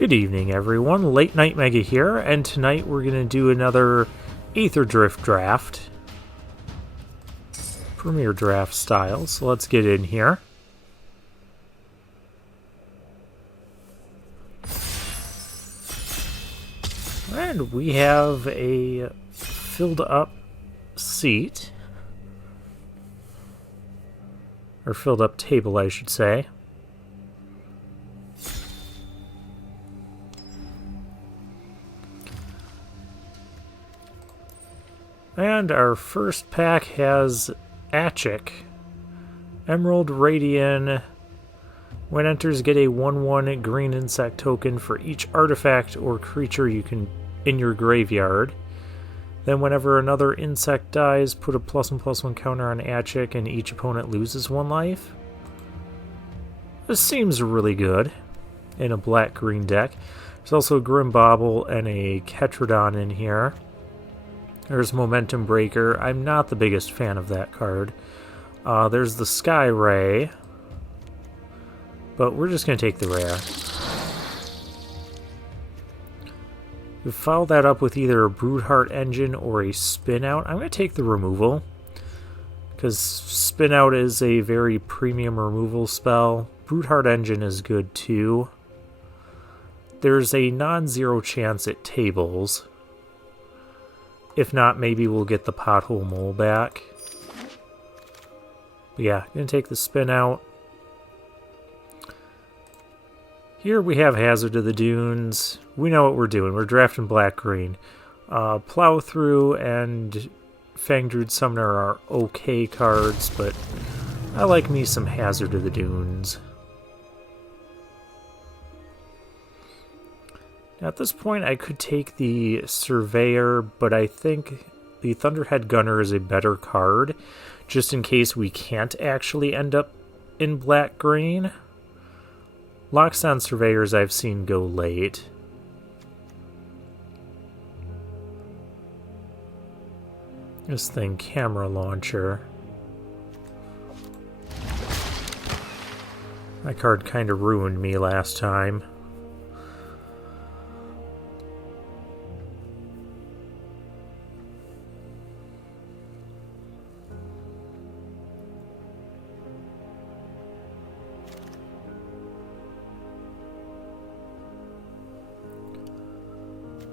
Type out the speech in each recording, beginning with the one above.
Good evening, everyone. Late Night Mega here, and tonight we're going to do another Aetherdrift draft. Premier draft style, so let's get in here. And we have a filled up seat. Or filled up table, I should say. And our first pack has Achik. Emerald Radian. When enters, get a 1/1 green insect token for each artifact or creature you can in your graveyard. Then whenever another insect dies, put a +1/+1 counter on Achik and each opponent loses 1 life. This seems really good in a black-green deck. There's also a Grimbauble and a Ketrodon in here. There's Momentum Breaker. I'm not the biggest fan of that card. There's the Sky Ray. But we're just going to take the rare. We follow that up with either a Broodheart Engine or a Spin Out. I'm going to take the removal, because Spin Out is a very premium removal spell. Broodheart Engine is good too. There's a non-zero chance it tables. If not, maybe we'll get the Pothole Mole back. But yeah, going to take the Spin Out. Here we have Hazard of the Dunes. We know what we're doing. We're drafting black-green. Plow Through and Fangdruid Summoner are okay cards, but I like me some Hazard of the Dunes. Now at this point I could take the Surveyor, but I think the Thunderhead Gunner is a better card, just in case we can't actually end up in black-green. Lockstone Surveyors I've seen go late. This thing, Camera Launcher. That card kind of ruined me last time.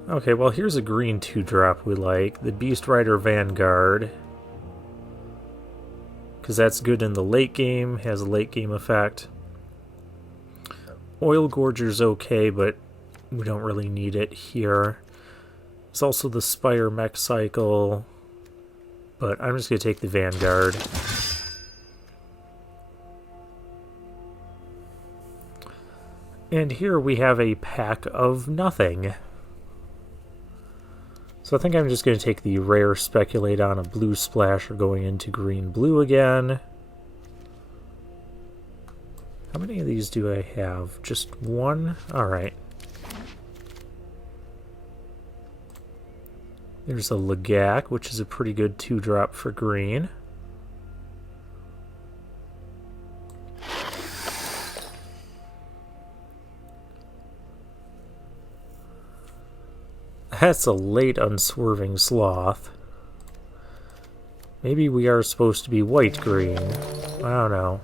Okay, well here's a green 2-drop we like. The Beast Rider Vanguard. Because that's good in the late game, has a late game effect. Oil Gorger's okay, but we don't really need it here. It's also the Spire Mech Cycle, but I'm just going to take the Vanguard. And here we have a pack of nothing. So I think I'm just going to take the rare Speculate on a blue splash or going into green-blue again. How many of these do I have? Just one? Alright. There's a Lagak, which is a pretty good 2-drop for green. That's a late Unswerving Sloth. Maybe we are supposed to be white-green. I don't know.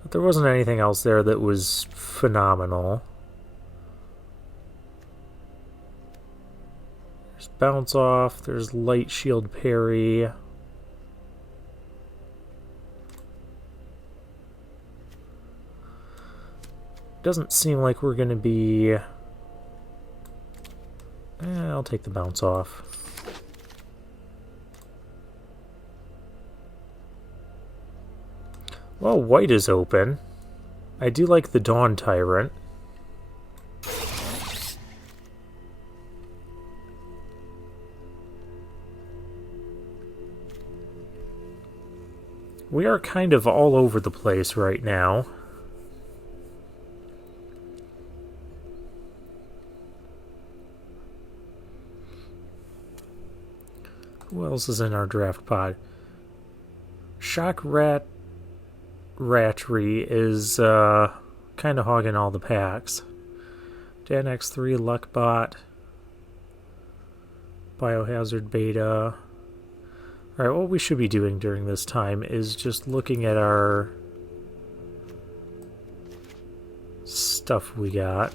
But there wasn't anything else there that was phenomenal. There's Bounce Off, there's Light Shield Parry. Doesn't seem like we're going to be... I'll take the Bounce Off. Well, white is open. I do like the Dawn Tyrant. We are kind of all over the place right now. Who else is in our draft pod? Shock Ratry is kind of hogging all the packs. Dan X3, Luckbot, Biohazard Beta. Alright, what we should be doing during this time is just looking at our stuff we got.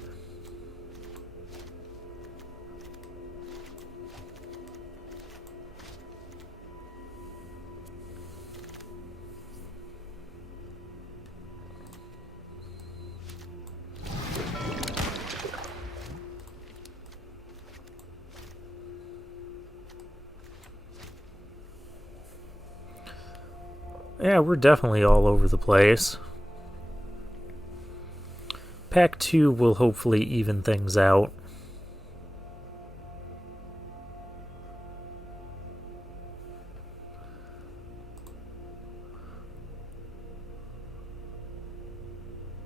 Yeah, we're definitely all over the place. Pack 2 will hopefully even things out.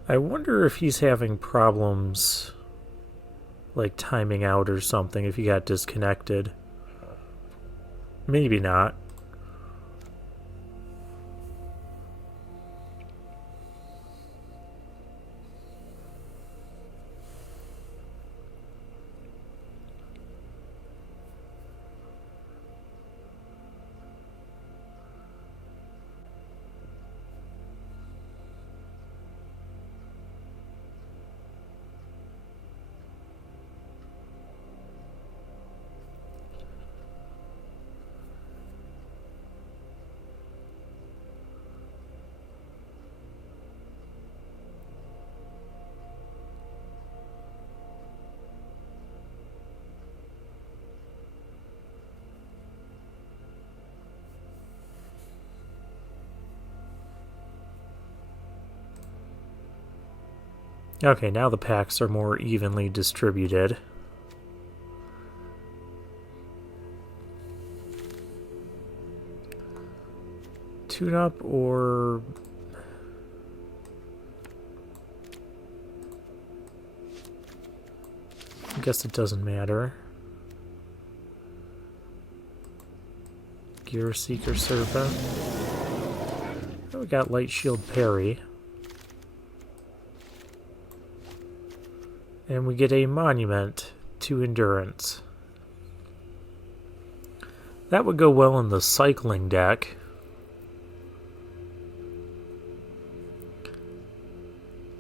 I wonder if he's having problems like timing out or something if he got disconnected. Maybe not. Okay, now the packs are more evenly distributed. Tune-up or... I guess it doesn't matter. Gear Seeker Serpent. Oh, we got Light Shield Parry. And we get a Monument to Endurance. That would go well in the cycling deck.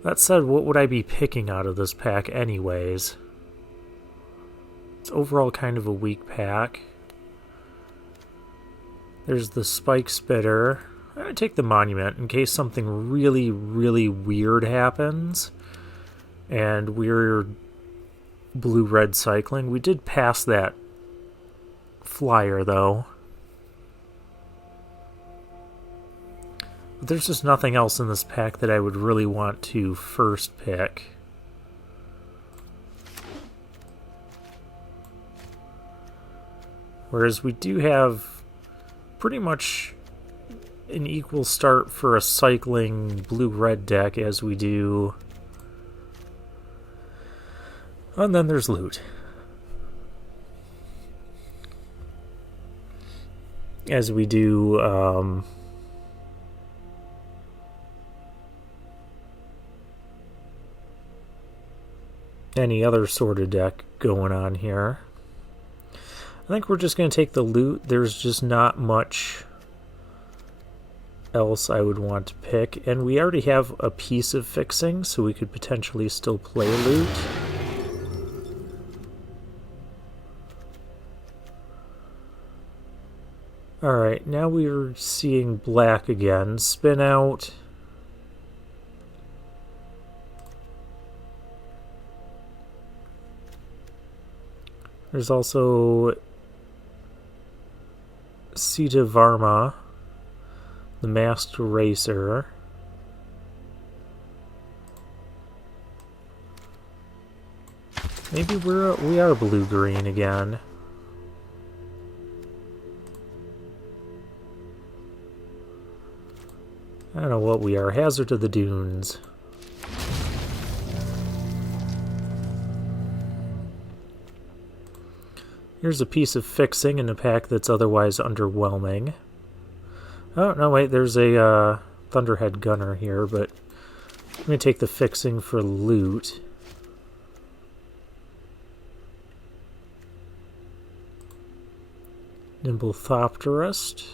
That said, what would I be picking out of this pack anyways? It's overall kind of a weak pack. There's the Spike Spitter. I'm going to take the Monument in case something really, really weird happens. And we're blue-red cycling. We did pass that flyer, though. But there's just nothing else in this pack that I would really want to first pick. Whereas we do have pretty much an equal start for a cycling blue-red deck as we do... And then there's loot. As we do any other sort of deck going on here. I think we're just going to take the loot. There's just not much else I would want to pick. And we already have a piece of fixing, so we could potentially still play loot. Alright, now we're seeing black again. Spin out. There's also Sita Varma, the Masked Racer. Maybe we are blue-green again. I don't know what we are. Hazard of the Dunes. Here's a piece of fixing in a pack that's otherwise underwhelming. Oh, no, wait, there's a Thunderhead Gunner here, but Let me take the fixing for loot. Nimblethopterist.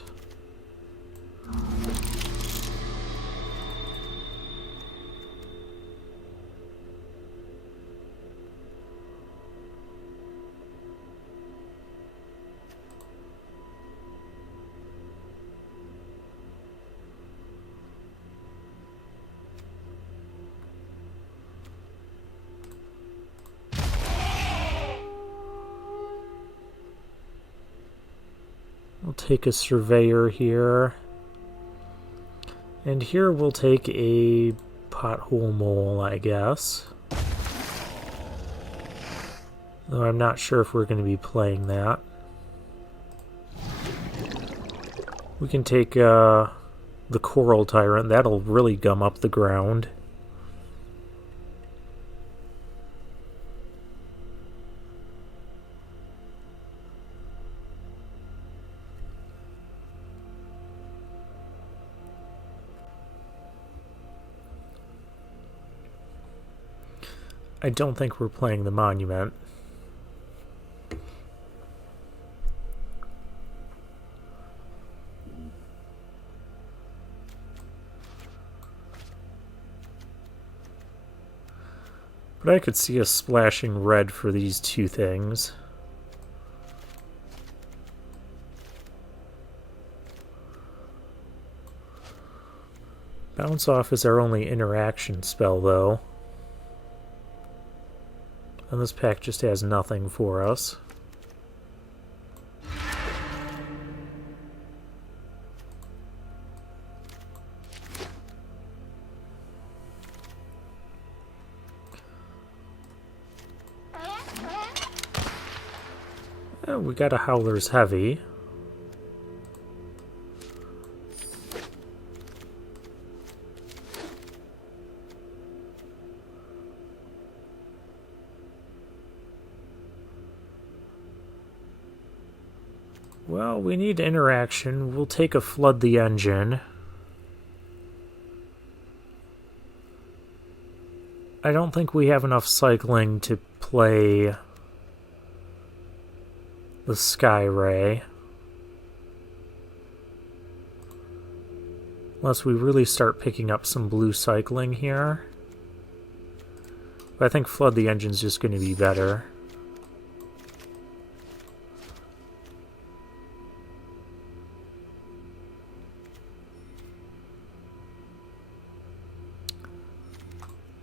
We'll take a surveyor here. And here we'll take a pothole mole, I guess. Though I'm not sure if we're going to be playing that. We can take the coral tyrant. That'll really gum up the ground. I don't think we're playing the monument. But I could see us splashing red for these two things. Bounce off is our only interaction spell, though. And this pack just has nothing for us. We got a Howler's Heavy. Well, we need interaction. We'll take a Flood the Engine. I don't think we have enough cycling to play the Sky Ray. Unless we really start picking up some blue cycling here. But I think Flood the Engine's just going to be better.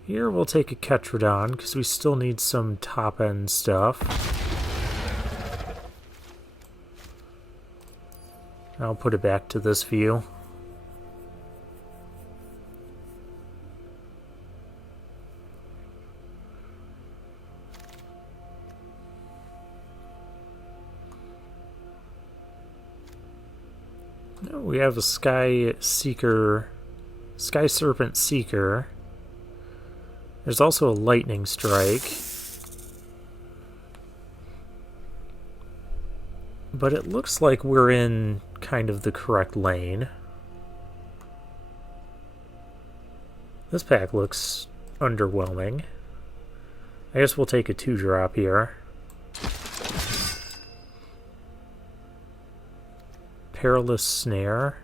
Here we'll take a Ketrodon, because we still need some top-end stuff. I'll put it back to this view. Now we have a Sky Seeker, Sky Serpent Seeker. There's also a Lightning Strike. But it looks like we're in kind of the correct lane. This pack looks underwhelming. I guess we'll take a 2-drop here. Perilous Snare.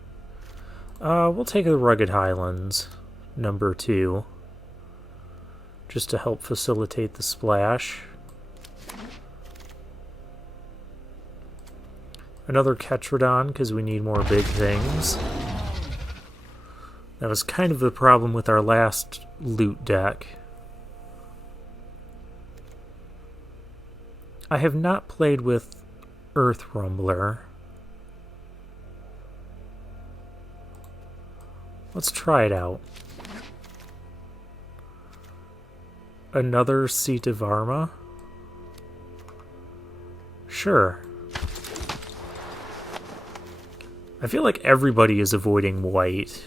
We'll take the Rugged Highlands, number 2. Just to help facilitate the splash. Another Ketrodon, because we need more big things. That was kind of the problem with our last loot deck. I have not played with Earth Rumbler. Let's try it out. Another Seat of Arma? Sure. I feel like everybody is avoiding white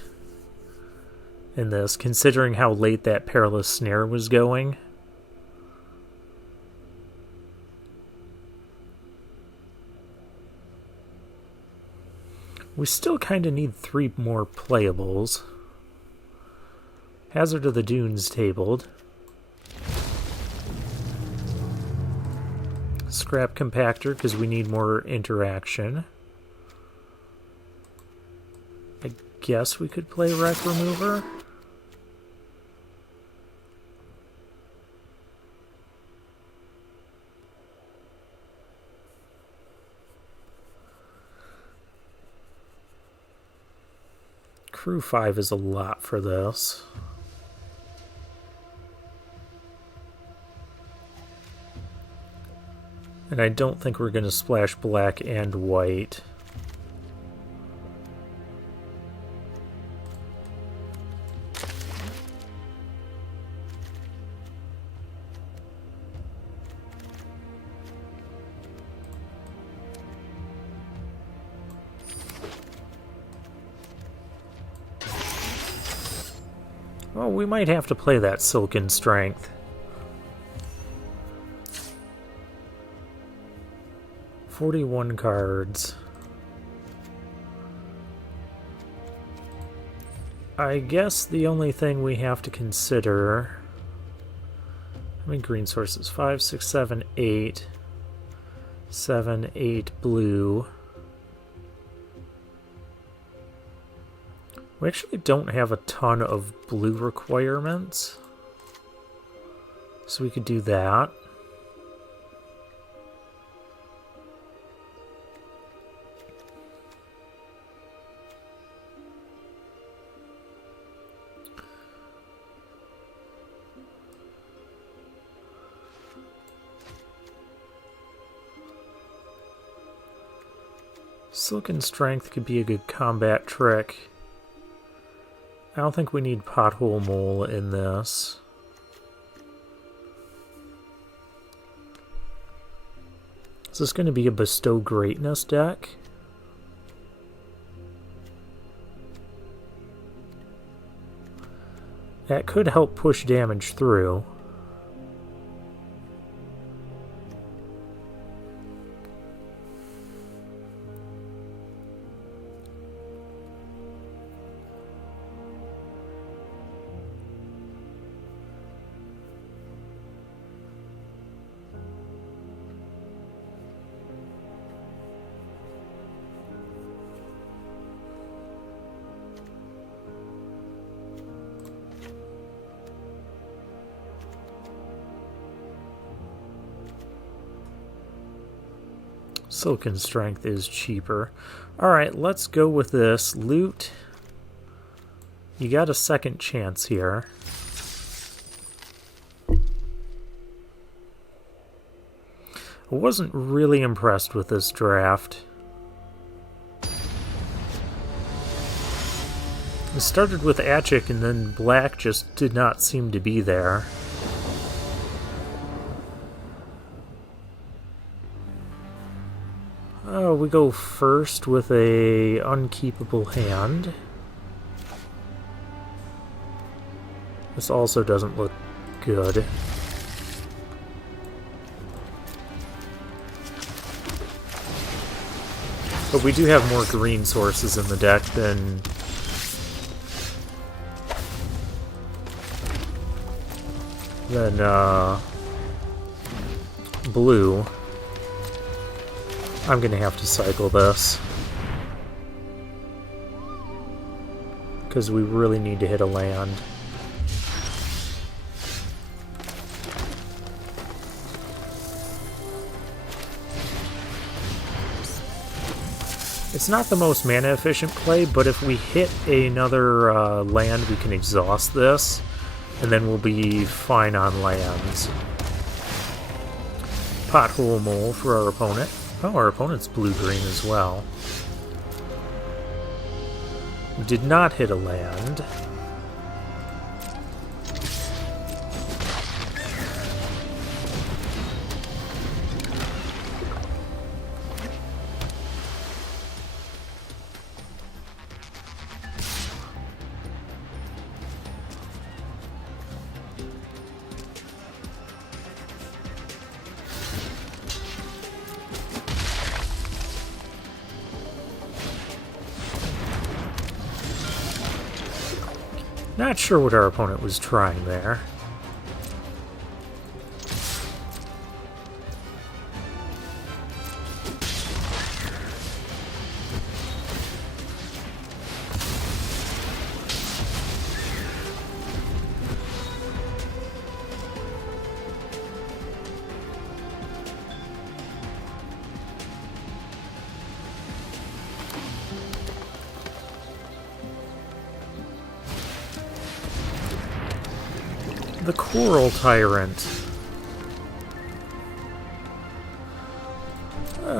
in this, considering how late that Perilous Snare was going. We still kind of need 3 more playables. Hazard of the Dunes tabled. Scrap compactor because we need more interaction. I guess we could play wreck remover. Crew 5 is a lot for this. And I don't think we're going to splash black and white. Oh, we might have to play that Silken Strength. 41 cards. I guess the only thing we have to consider... How many green sources? 5, 6, 7, 8. 7, 8 blue. We actually don't have a ton of blue requirements, so we could do that. Silken Strength could be a good combat trick. I don't think we need Pothole Mole in this. Is this going to be a Bestow Greatness deck? That could help push damage through. Silken Strength is cheaper. Alright, let's go with this. Loot. You got a second chance here. I wasn't really impressed with this draft. It started with Achik and then black just did not seem to be there. Oh, we go first with a unkeepable hand. This also doesn't look good. But we do have more green sources in the deck than blue. I'm gonna have to cycle this, because we really need to hit a land. It's not the most mana efficient play, but if we hit another land, we can exhaust this, and then we'll be fine on lands. Pothole Mole for our opponent. Oh, our opponent's blue-green as well. We did not hit a land. Not sure what our opponent was trying there. The Coral Tyrant.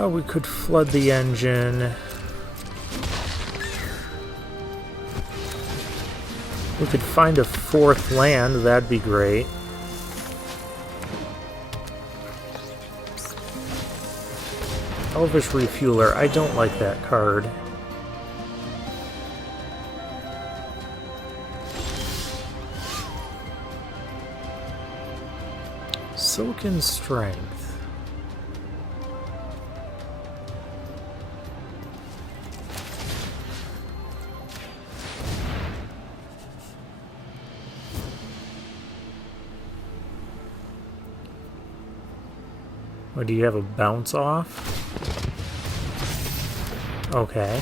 We could flood the engine. We could find a fourth land, that'd be great. Elvish Refueler, I don't like that card. Silken Strength. Oh, do you have a bounce off? Okay.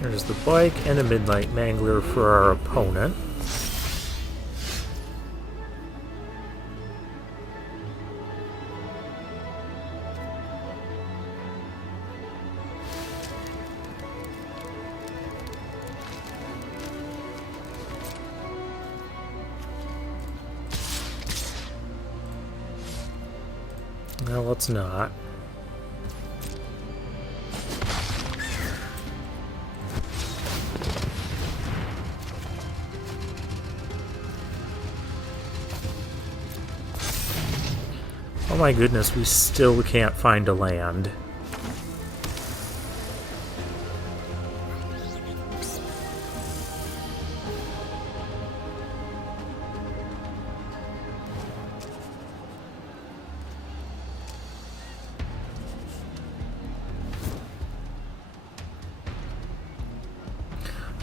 There's the bike and a Midnight Mangler for our opponent. Well, let's not. Oh my goodness, we still can't find a land.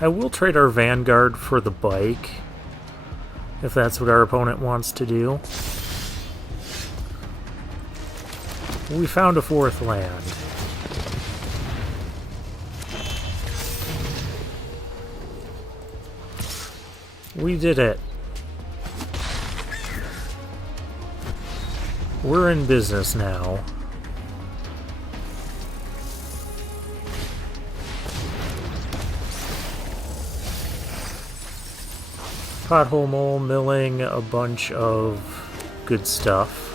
I will trade our Vanguard for the bike, if that's what our opponent wants to do. We found a fourth land. We did it. We're in business now. Pothole Mole milling a bunch of good stuff.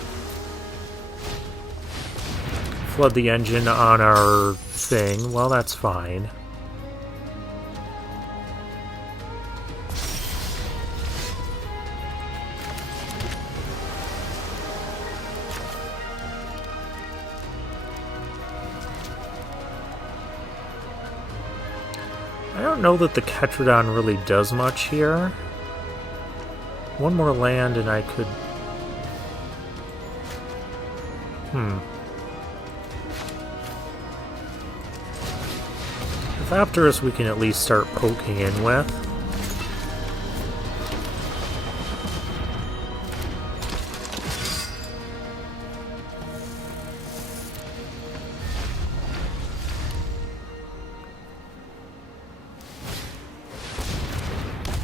Flood the engine on our thing. Well, that's fine. I don't know that the Ketrodon really does much here. One more land and I could... With Apterus we can at least start poking in with.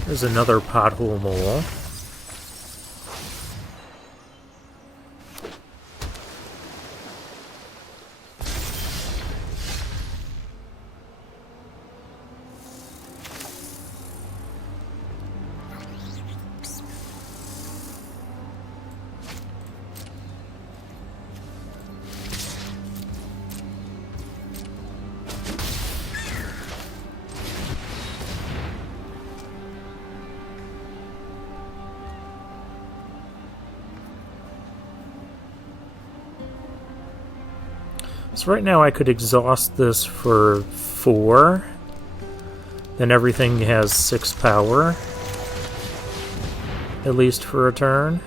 There's another Pothole Mole. So right now I could exhaust this for 4. Then everything has 6 power. At least for a turn.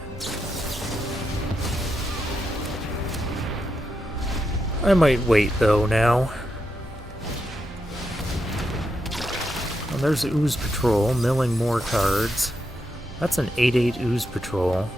I might wait though now. Oh, there's Ooze Patrol, milling more cards. That's an 8/8 Ooze Patrol.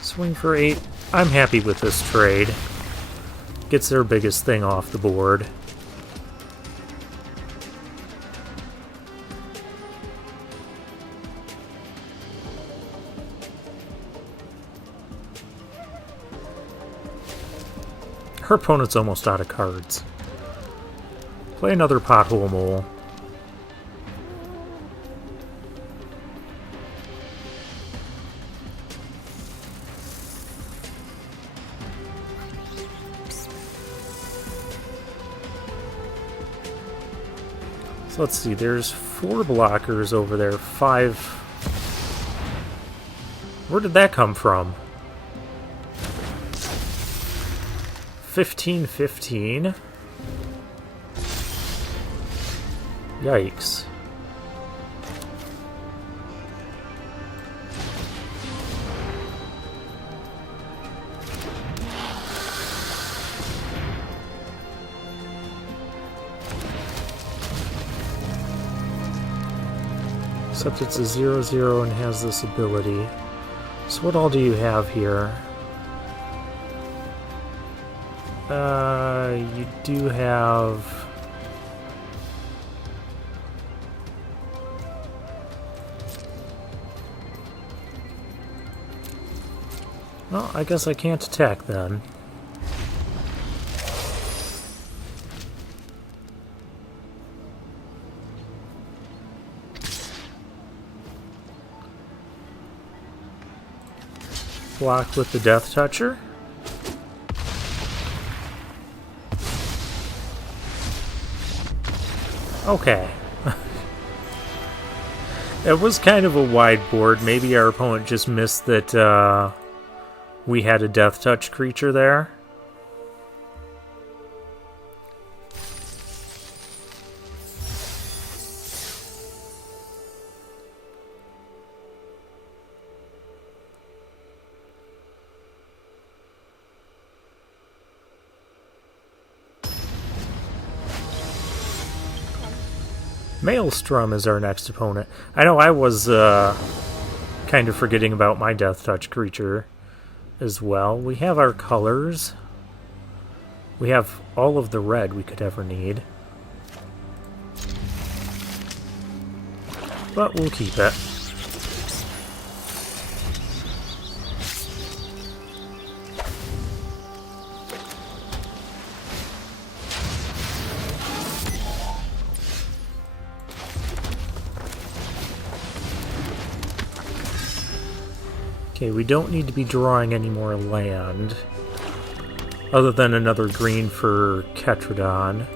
Swing for 8. I'm happy with this trade. Gets their biggest thing off the board. Her opponent's almost out of cards. Play another Pothole Mole. So let's see, there's 4 blockers over there, 5... Where did that come from? 15-15? Yikes. Except it's a 0/0 and has this ability. So what all do you have here? You do have... Well, I guess I can't attack then. Block with the Death Toucher. Okay. It was kind of a wide board. Maybe our opponent just missed that we had a Death Touch creature there. Maelstrom is our next opponent. I know I was kind of forgetting about my Death Touch creature as well. We have our colors. We have all of the red we could ever need. But we'll keep it. Okay, we don't need to be drawing any more land, other than another green for Ketradon.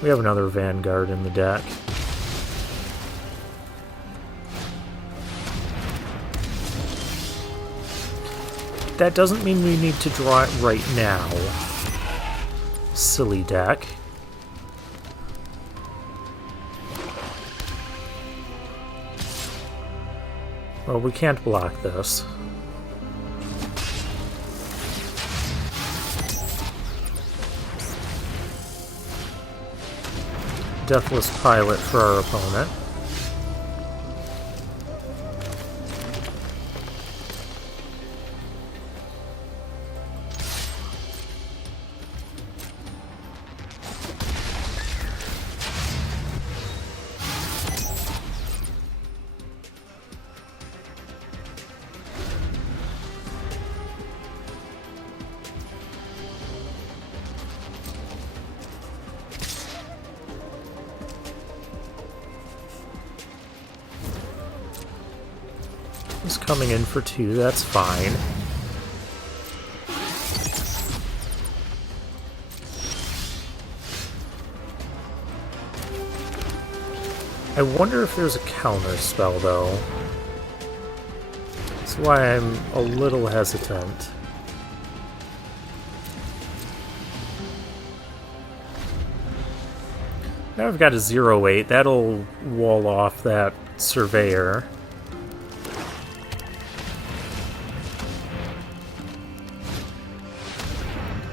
We have another Vanguard in the deck. That doesn't mean we need to draw it right now. Silly deck. Well, we can't block this. Deathless Pilot for our opponent. Just coming in for 2, that's fine. I wonder if there's a counter spell, though. That's why I'm a little hesitant. Now I've got a 0-8. That'll wall off that Surveyor.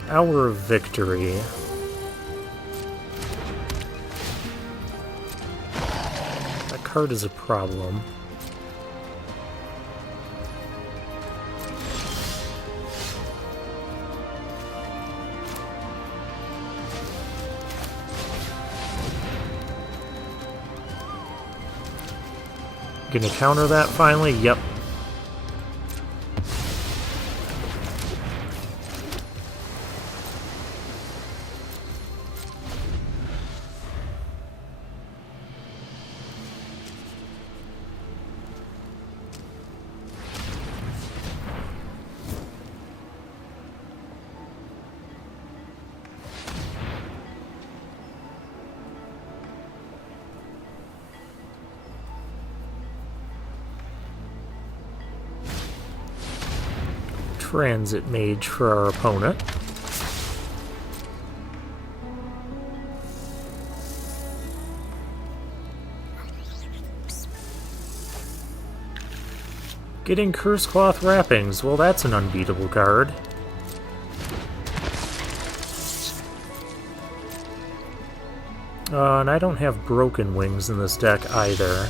Hour of Victory. That card is a problem. Gonna counter that finally? Yep. Transit Mage for our opponent. Getting Curse Cloth Wrappings. Well, that's an unbeatable card. And I don't have Broken Wings in this deck either.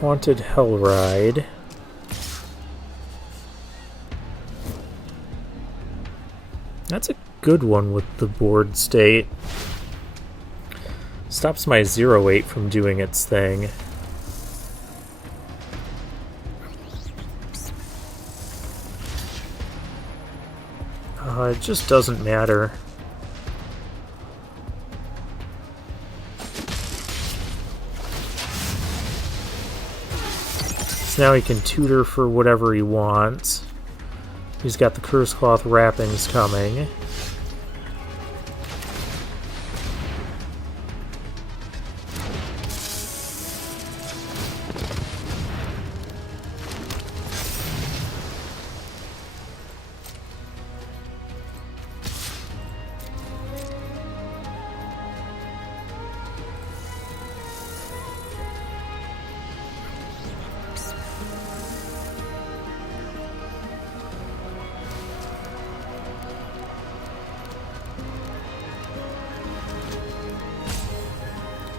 Haunted Hellride. That's a good one with the board state. Stops my 0-8 from doing its thing. It just doesn't matter. Now he can tutor for whatever he wants. He's got the Curse Cloth Wrappings coming.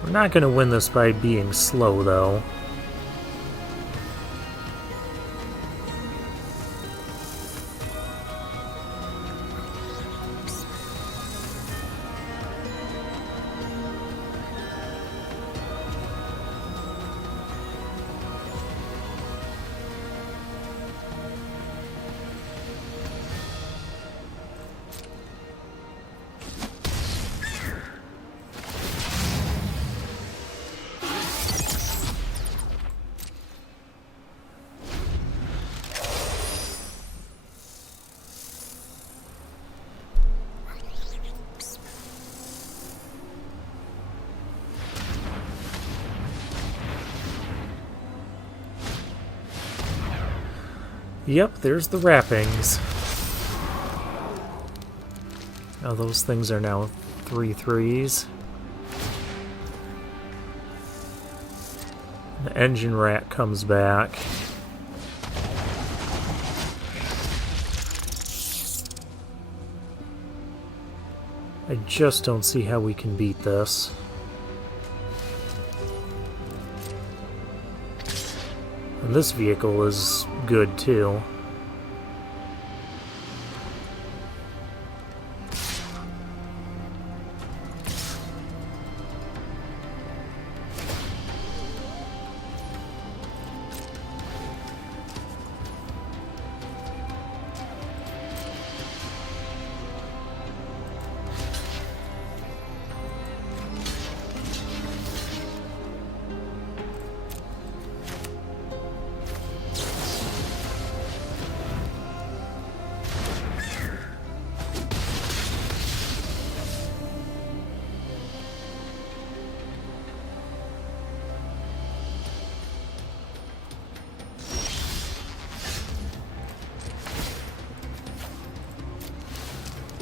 We're not going to win this by being slow, though. Yep, there's the wrappings. Now those things are now 3/3s. The engine rat comes back. I just don't see how we can beat this. And this vehicle is good too.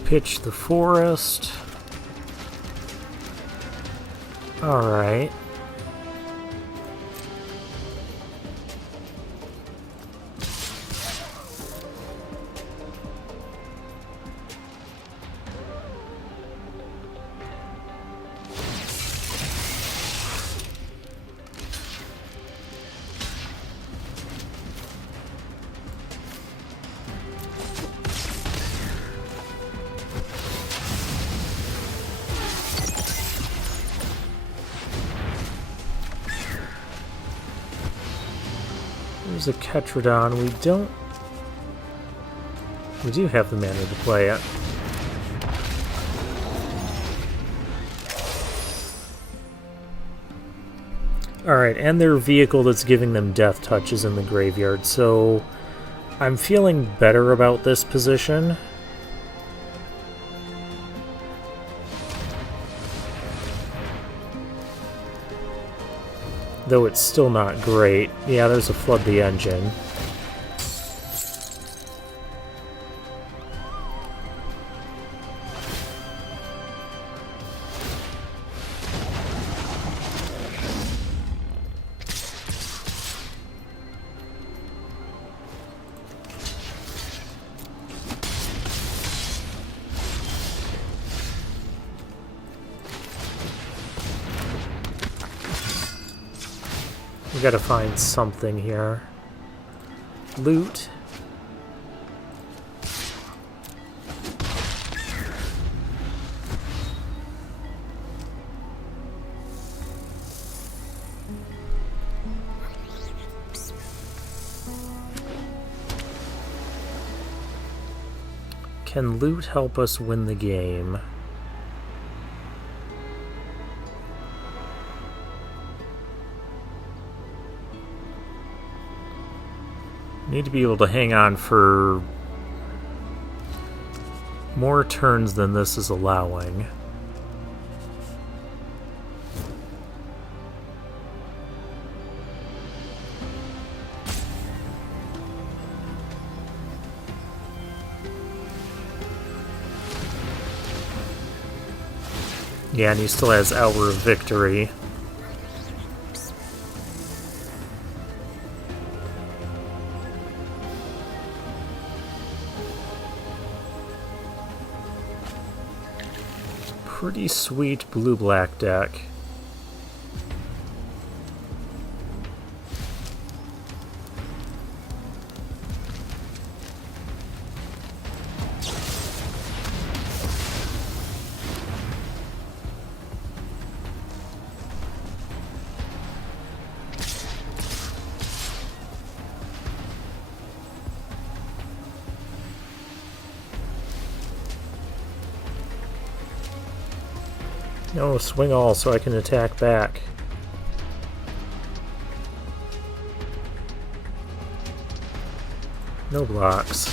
Pitch the forest. Alright. There's a Ketrodon. We do have the mana to play it. Alright, and their vehicle that's giving them death touch is in the graveyard, so I'm feeling better about this position. Though it's still not great. Yeah, there's a Flood the Engine. We gotta find something here. Loot. Can loot help us win the game? Need to be able to hang on for more turns than this is allowing. Yeah, and he still has Hour of Victory. Pretty sweet blue-black deck. No, swing all so I can attack back. No blocks.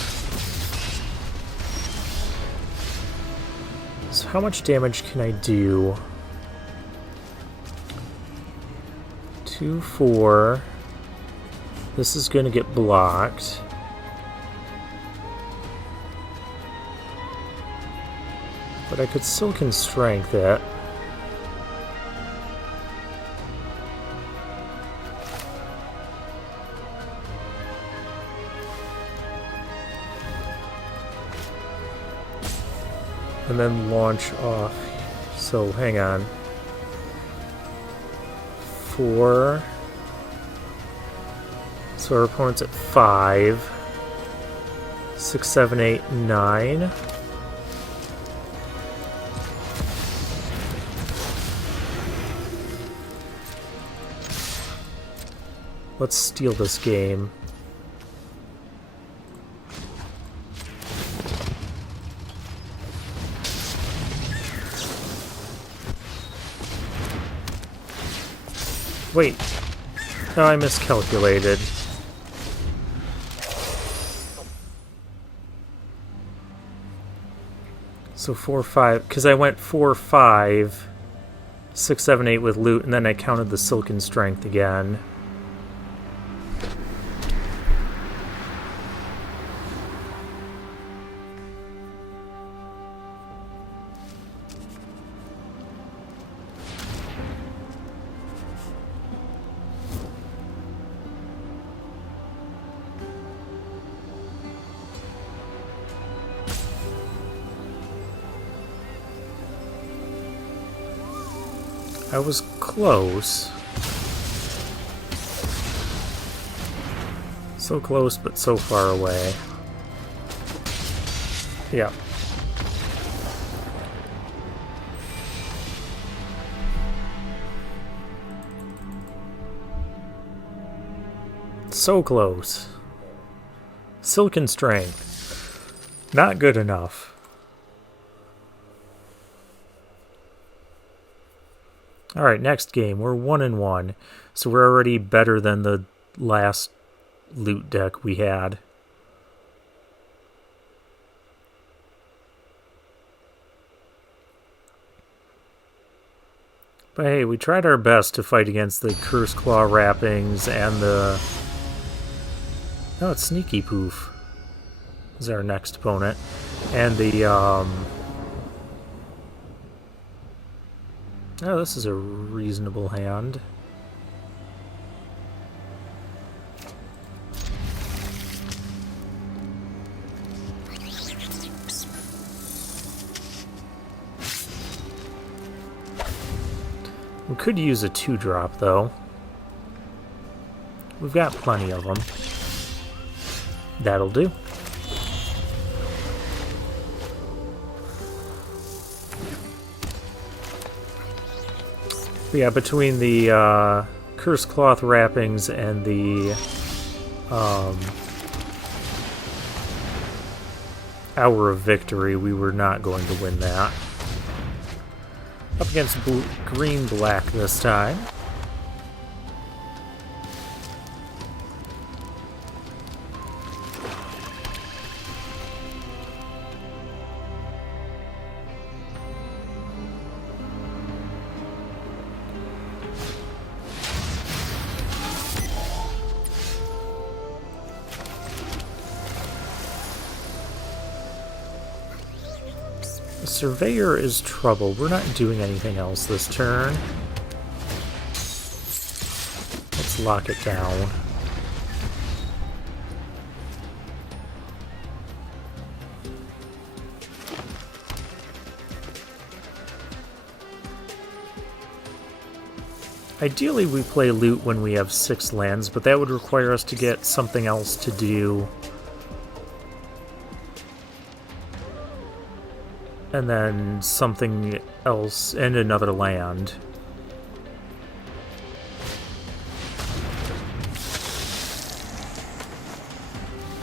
So how much damage can I do? 2, 4. This is going to get blocked. But I could still strength it. And then launch off. So hang on. 4, So our opponent's at 5. 6, 7, 8, 9. Let's steal this game. Wait. No, I miscalculated. So 4, 5, because I went 4, 5, 6, 7, 8 with loot, and then I counted the Silken Strength again. I was close. So close, but so far away. Yeah. So close. Silken Strength. Not good enough. Alright, next game. We're 1-1. So we're already better than the last loot deck we had. But hey, we tried our best to fight against the Curse Claw wrappings and the... Oh, it's Sneaky Poof. Is our next opponent. And the, Oh, this is a reasonable hand. We could use a 2-drop, though. We've got plenty of them. That'll do. Yeah, between the Curse Cloth wrappings and the Hour of Victory, we were not going to win that. Up against green-black this time. Surveyor is trouble. We're not doing anything else this turn. Let's lock it down. Ideally, we play loot when we have 6 lands, but that would require us to get something else to do. And then something else and another land.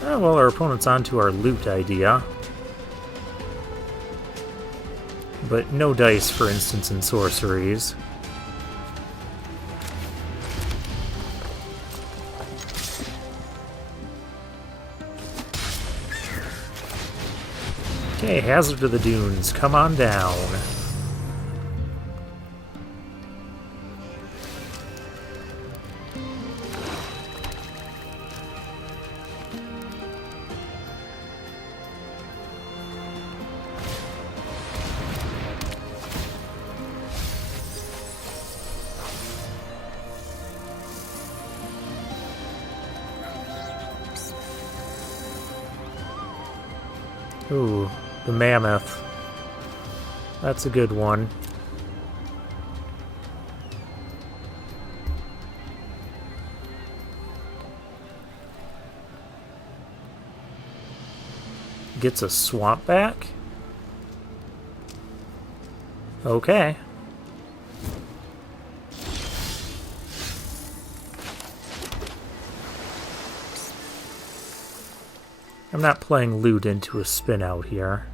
Oh, well, our opponent's onto our loot idea. But no dice, for instance, in sorceries. Okay, Hazard of the Dunes, come on down. Ooh. The Mammoth. That's a good one. gets a swamp back? Okay. I'm not playing loot into a spin out here.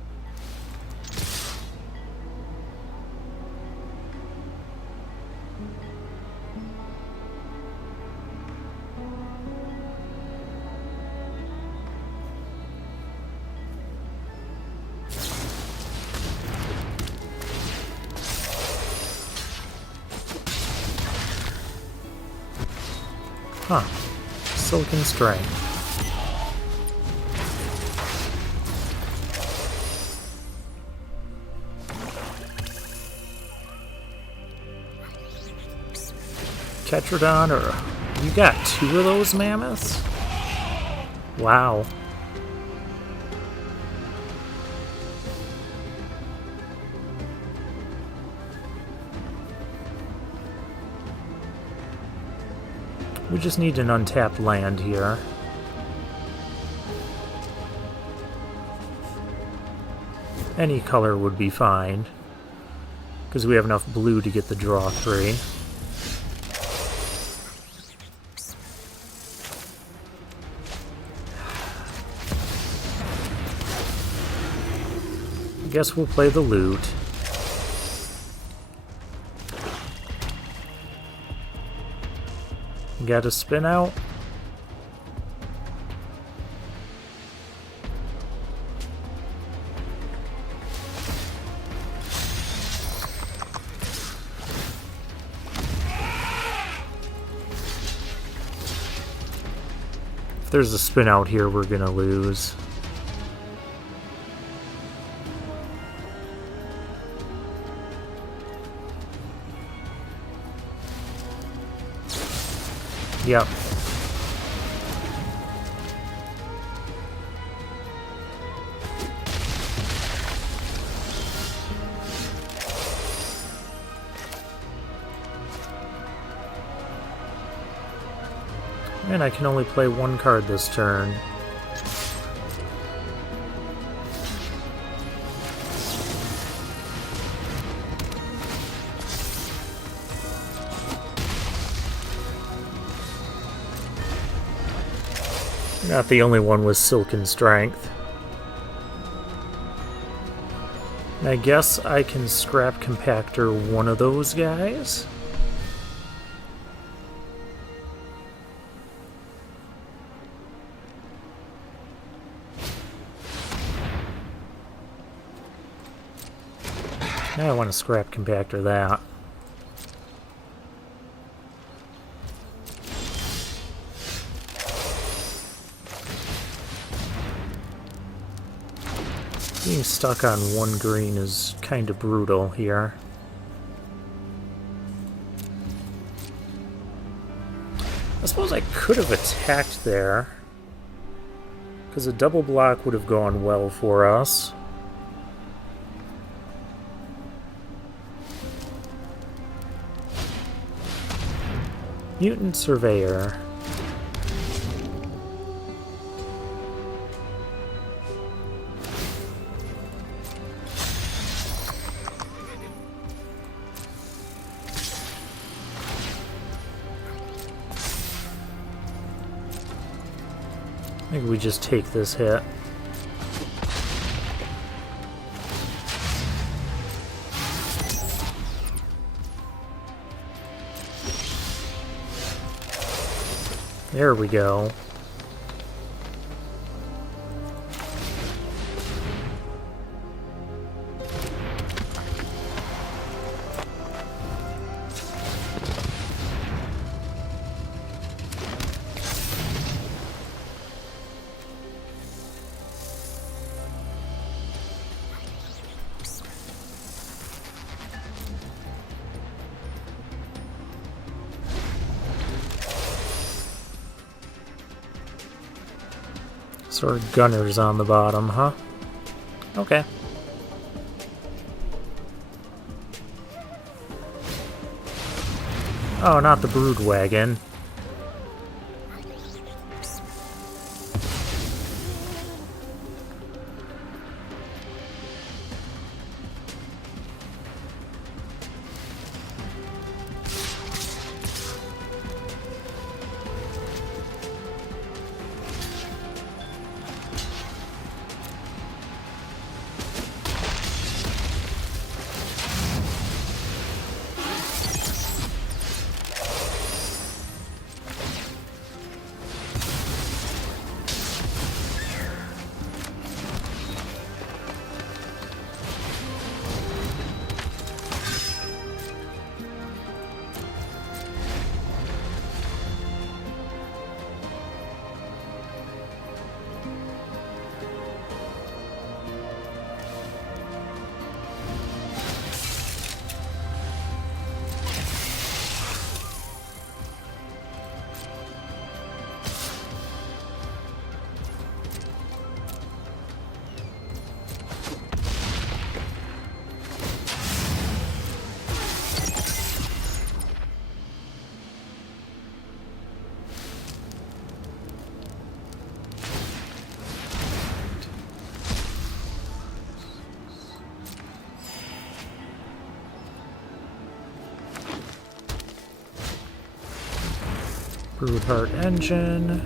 Huh. Silken string. Ketrodon, or you got 2 of those mammoths? Wow. We just need an untapped land here. Any color would be fine, because we have enough blue to get the draw 3. I guess we'll play the loot. Got a spin out. If there's a spin out here, we're gonna lose. Yep. And I can only play 1 card this turn. Not the only one with Silken Strength. I guess I can scrap compactor one of those guys. Now I want to scrap compactor that. Being stuck on 1 green is kind of brutal here. I suppose I could have attacked there, because a double block would have gone well for us. Mutant Surveyor. I think we just take this hit. There we go. So our gunner's on the bottom, huh? Okay. Oh, not the brood wagon. Crude heart engine.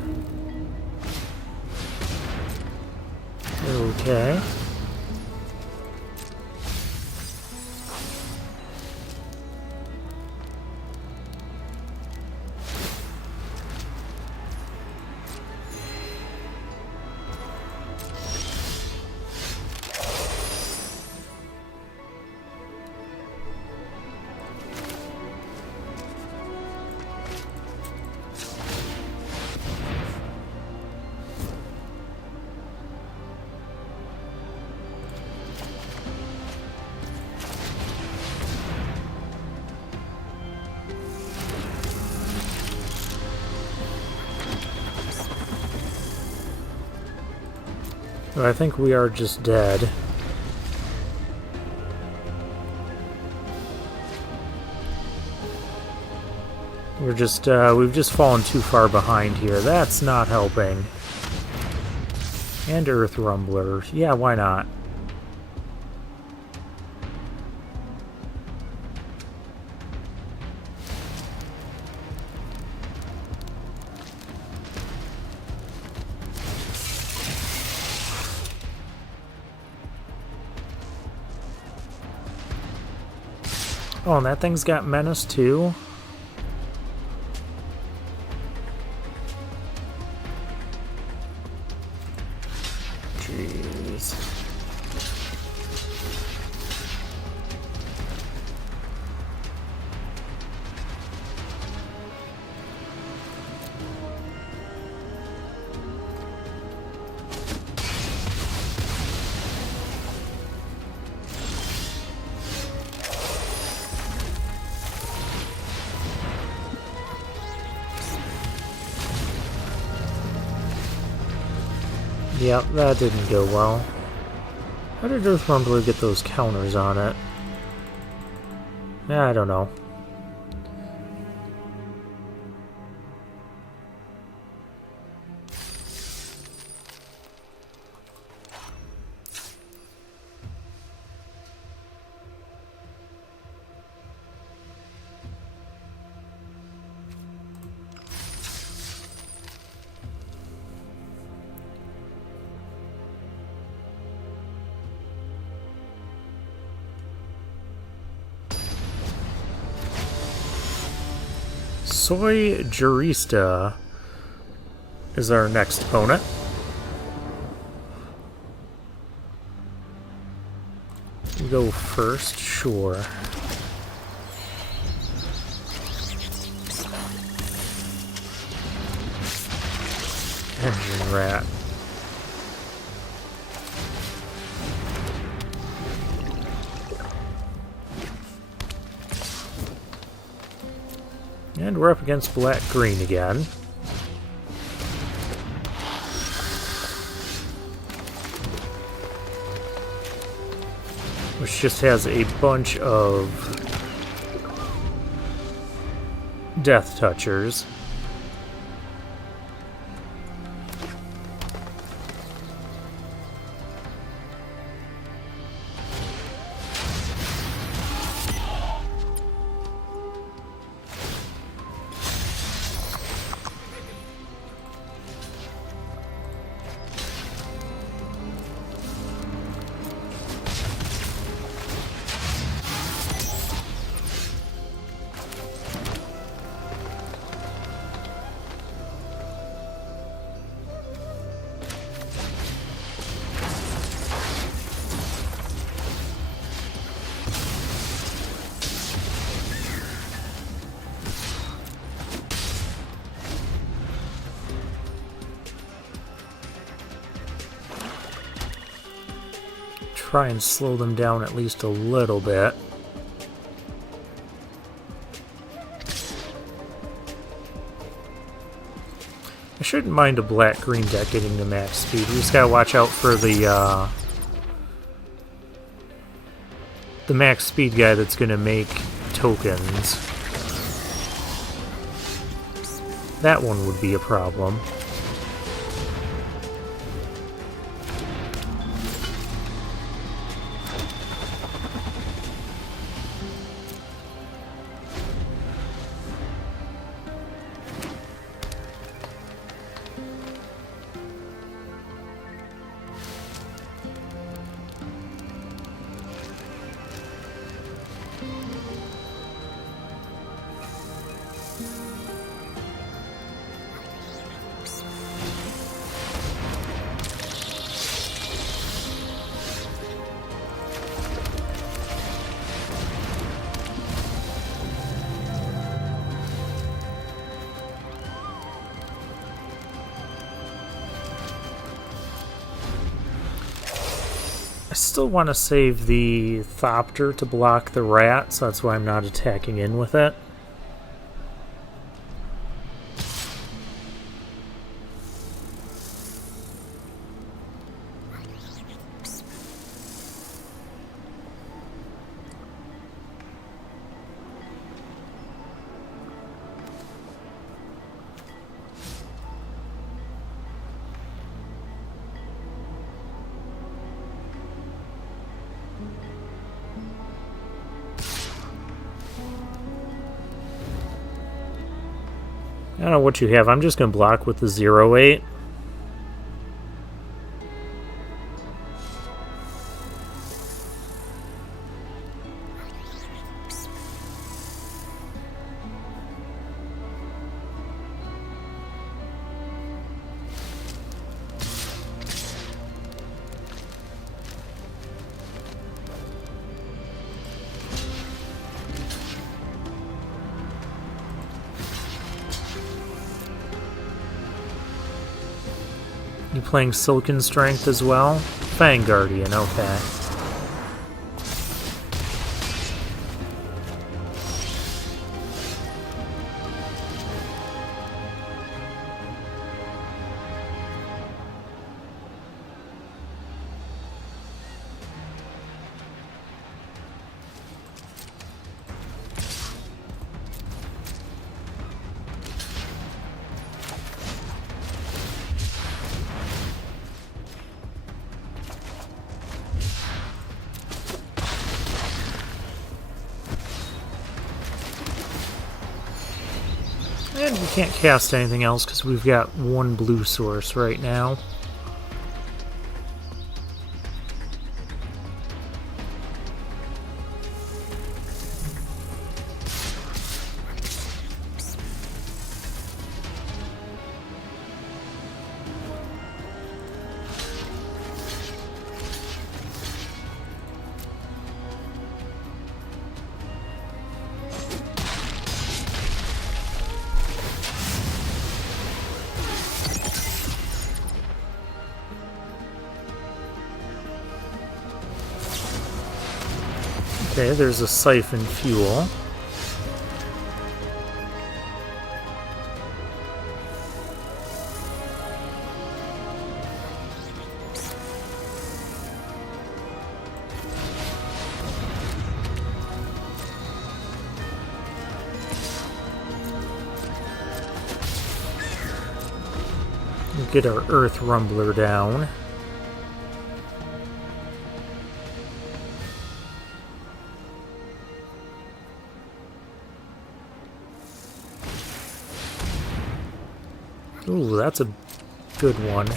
Okay. I think we are just dead. We've just fallen too far behind here. That's not helping. And Earth Rumbler. Yeah, why not? Oh, and that thing's got menace too? Jeez. Yep, that didn't go well. How did Earth Rumbler get those counters on it? I don't know. Soy Jurista is our next opponent. Go first, sure. Engine rat. And we're up against black-green again. Which just has a bunch of death touchers. Try and slow them down at least a little bit. I shouldn't mind a black-green deck getting to max speed. We just gotta watch out for the max speed guy that's gonna make tokens. That one would be a problem. I still want to save the Thopter to block the rat, so that's why I'm not attacking in with it. I don't know what you have. I'm just going to block with the 0-8. You playing Silken Strength as well? Fang Guardian, okay. And we can't cast anything else because we've got one blue source right now. Okay, there's a siphon fuel. We'll get our Earth Rumbler down. Ooh, that's a good one.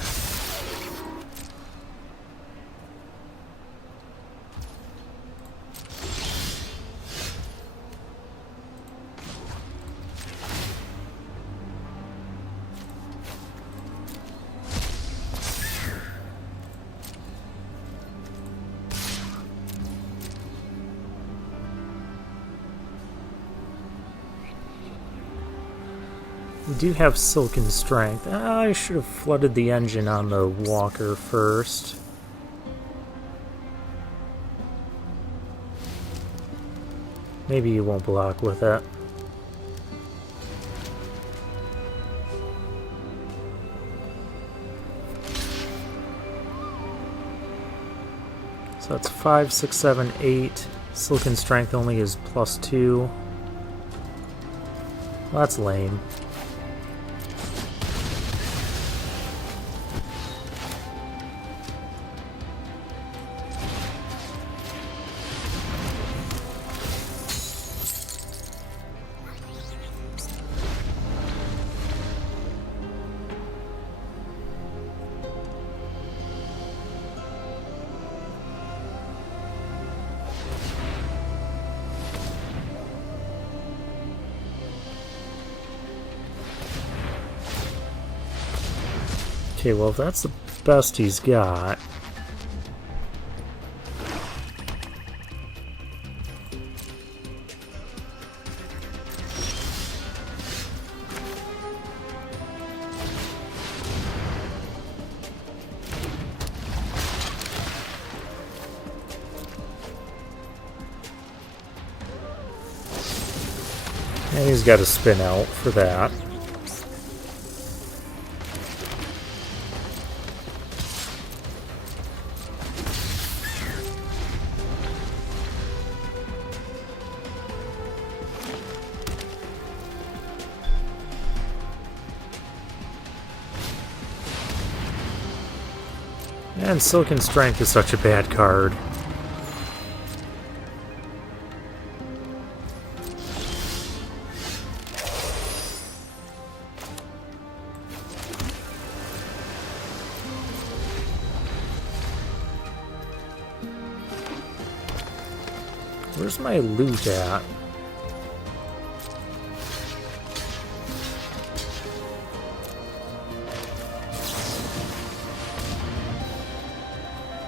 We do have Silken Strength. I should have flooded the engine on the walker first. Maybe you won't block with it. So that's 5, 6, 7, 8. Silken Strength only is +2. Well, that's lame. Okay, well, if that's the best he's got... And he's got a spin out for that. And Silken Strength is such a bad card. Where's my loot at?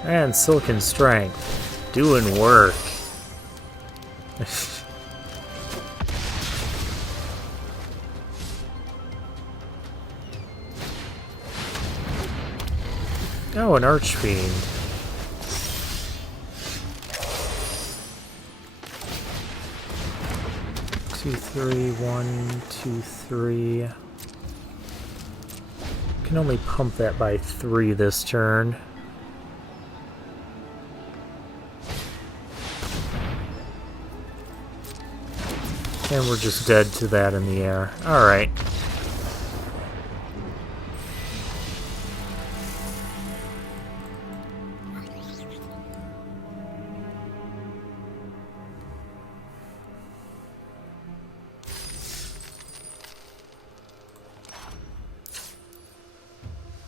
And Silken Strength. Doing work. Oh, an Archfiend. Two, three, 1, 2, 3. Can only pump that by 3 this turn. And we're just dead to that in the air. Alright.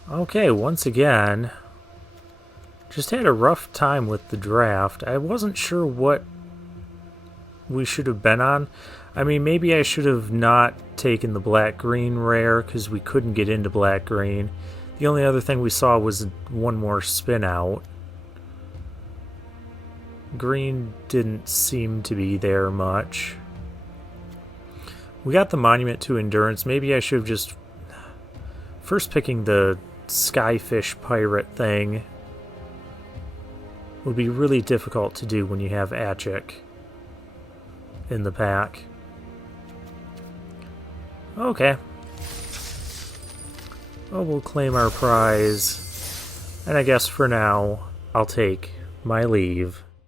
Okay, once again, just had a rough time with the draft. I wasn't sure what we should have been on. I mean, maybe I should have not taken the black-green rare because we couldn't get into black-green. The only other thing we saw was one more spin out. Green didn't seem to be there much. We got the Monument to Endurance. Maybe I should have just first picking the Skyfish Pirate thing would be really difficult to do when you have Aetherdrift in the pack. Okay. Well, we'll claim our prize. And I guess for now, I'll take my leave.